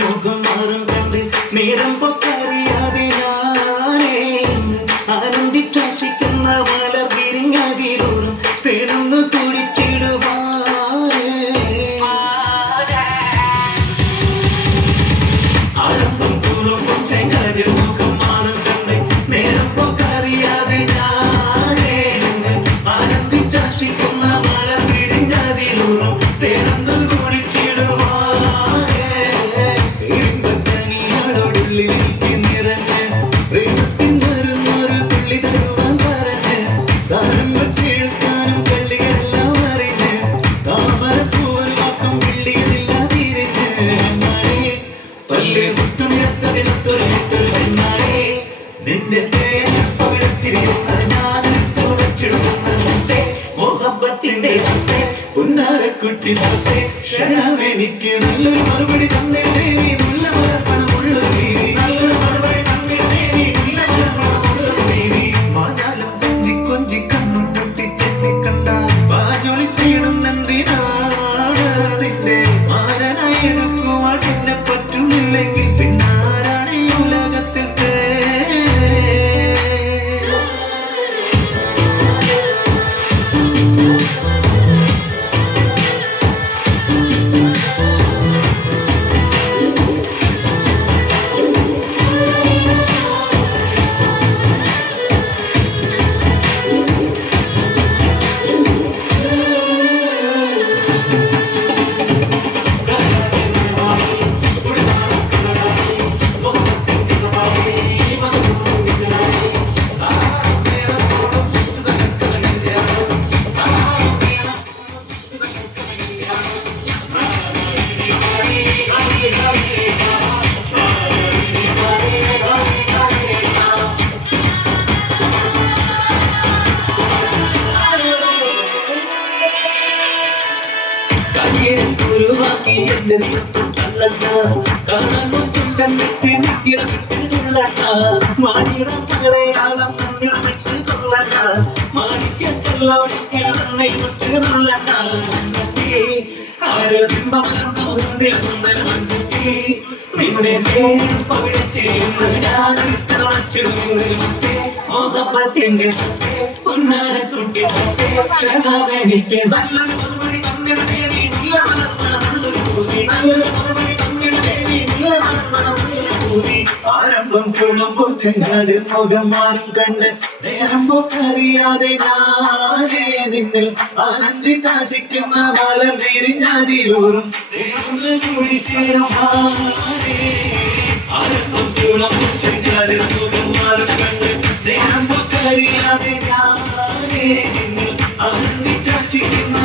മുഖം മാറും കണ്ട് നേരം പൊക്കറിയാതെ ഞാനേ ആനന്ദിച്ചാശിക്കുന്ന മലർ വിരിഞ്ഞതിലൂറും തേനൊന്ന് കുടിച്ചിടുവാനേ ആരംഭം തുളുമ്പും ചെങ്കതിർ മുഖം മാറും കണ്ട് നേരം പൊക്കറിയാതെ ഞാനേ ആനന്ദിച്ചാശിക്കുന്ന മലർ വിരിഞ്ഞതിലൂറും തേനൊന്ന് നിന്റെ മോഹബത്തിന്റെ പുന്നാരക്കുട്ടി ക്ഷണമെനിക്ക് നല്ലൊരു മറുപടി തന്നിരുന്നേ നീ മുല്ല മലർപ്പണമുള്ളൊരു ദേവി നല്ലൊരു മറുപടി തന്നിരുന്നേ നീ മുല്ല മലർപ്പണമുള്ളൊരു ദേവി മാഞ്ഞാലും കൊഞ്ചി കൊഞ്ചി കണ്ണും പൊട്ടിച്ചെന്നെ കണ്ടാൽ വാഞ്ഞൊളിച്ചിടുന്നെന്തിനാണ് നിന്റെ മാരനായി എടുക്കുവാൻ എന്നെ പറ്റുന്നില്ലെങ്കിൽ പിന്നാരാണ് ഈ ഉലകത്തിൽ കുരുവാക്കി എന്നെ കാണാനും ചുണ്ടൻ വെച്ച് മാനിടം പടയാളം വിട്ട് കൊള്ളണ്ട മാണിക്കല്ലോടെ വിട്ട് കൊള്ളണ്ട ആരോഗ്യം സുന്ദരം ചുറ്റി നിന്നെ പവിടച്ചിരുന്ന് ഞാൻ മോഹപ്പത്തിന്റെ പൊന്നാരക്കുട്ടി ക്ഷണമെനിക്ക് നല്ലൊരു മറുപടി തന്നിടേ ആരംഭം തുളുമ്പും ചെങ്ങാതിർ മുഖം മാറും കണ്ട് നേരം പോക്കറിയാതെ ഞാനേ നിന്നിൽ ആനന്ദിച്ചാശിക്കുന്ന മലർ വിരിഞ്ഞതിലൂറും ആരംഭം തുളുമ്പും ചെങ്ങാതിർ മുഖം മാറും കണ്ട് നേരം പോക്കറിയാതെ ഞാനേ നിന്നിൽ ആനന്ദിച്ചാശിക്കുന്ന